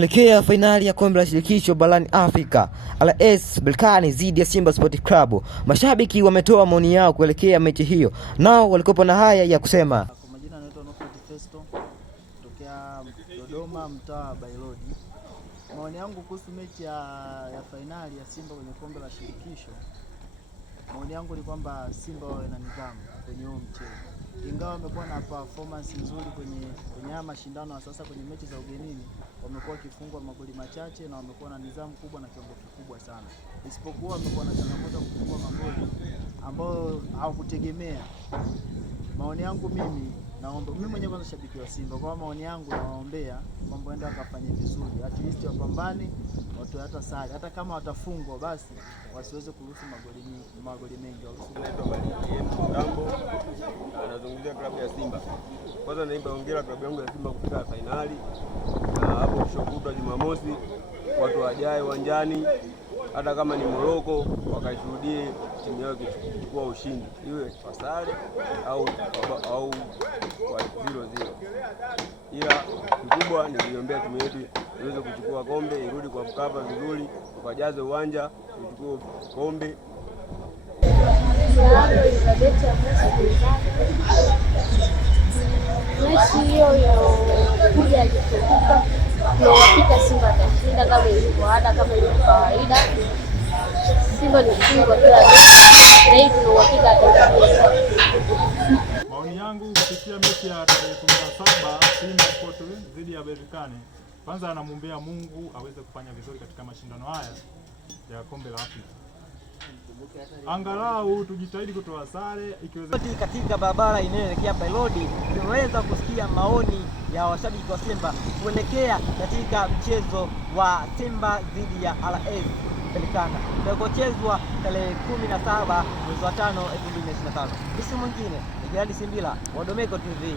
Kuelekea fainali ya kombe la shirikisho barani Afrika, RS Berkane dhidi ya Simba Sport Club, mashabiki wametoa maoni yao kuelekea mechi hiyo, nao walikopo na haya ya kusema. Kwa majina anaitwa Nofati Festo kutokea Dodoma, mtaa Bailodi. Maoni yangu kuhusu mechi ya fainali ya Simba kwenye kombe la shirikisho, maoni yangu ni kwamba Simba wawe na nidhamu kwenye huo mchezo. Ingawa wamekuwa na performance nzuri kwenye haya mashindano ya sasa, kwenye mechi za ugenini wamekuwa wakifungwa magoli machache na wamekuwa na nidhamu kubwa na kiwango kikubwa sana. Isipokuwa wamekuwa na changamoto ya kufungwa magoli ambao hawakutegemea. Maoni yangu mimi, naomba mimi mwenyewe kwanza shabiki wa Simba, kwa maoni yangu nawaombea mambo yaende wakafanye vizuri, at least wapambane, watu hata sare, hata kama watafungwa basi wasiweze kuruhusu magoli mengi. Anazungumzia klabu ya Simba. Kwanza naimba hongera klabu yangu ya Simba kufika fainali, na hapo kesho Jumamosi watu wajae uwanjani, hata kama ni Moroko wakashuhudie timu yao ikichukua ushindi, iwe kwa sare au kwa 0-0. Ila kikubwa ni kuiombea timu yetu iweze kuchukua kombe, irudi kwa Mkapa vizuri, tukajaze uwanja tuchukue kombe. Mechi hiyo kuja ilikuwa tunawapita Simba atashinda kama ilivyo ada, kama ilivyo kawaida. Simba ni bingwa kila mechi na hivi tunawapita atashinda. Maoni yangu kupitia mechi ya tarehe 17 Simba Sport dhidi ya Berkane, kwanza anamwombea Mungu aweze kufanya vizuri katika mashindano haya ya kombe la Afrika. Angalau tujitahidi kutoa sare ikiwezekana. Katika barabara inayoelekea Bailodi tunaweza kusikia maoni ya washabiki wa Simba kuelekea katika mchezo wa Simba dhidi ya RS Berkane utakaochezwa tarehe 17 mwezi wa 5 2025. Mwingine ni Gerald Simbila wa Domeko TV.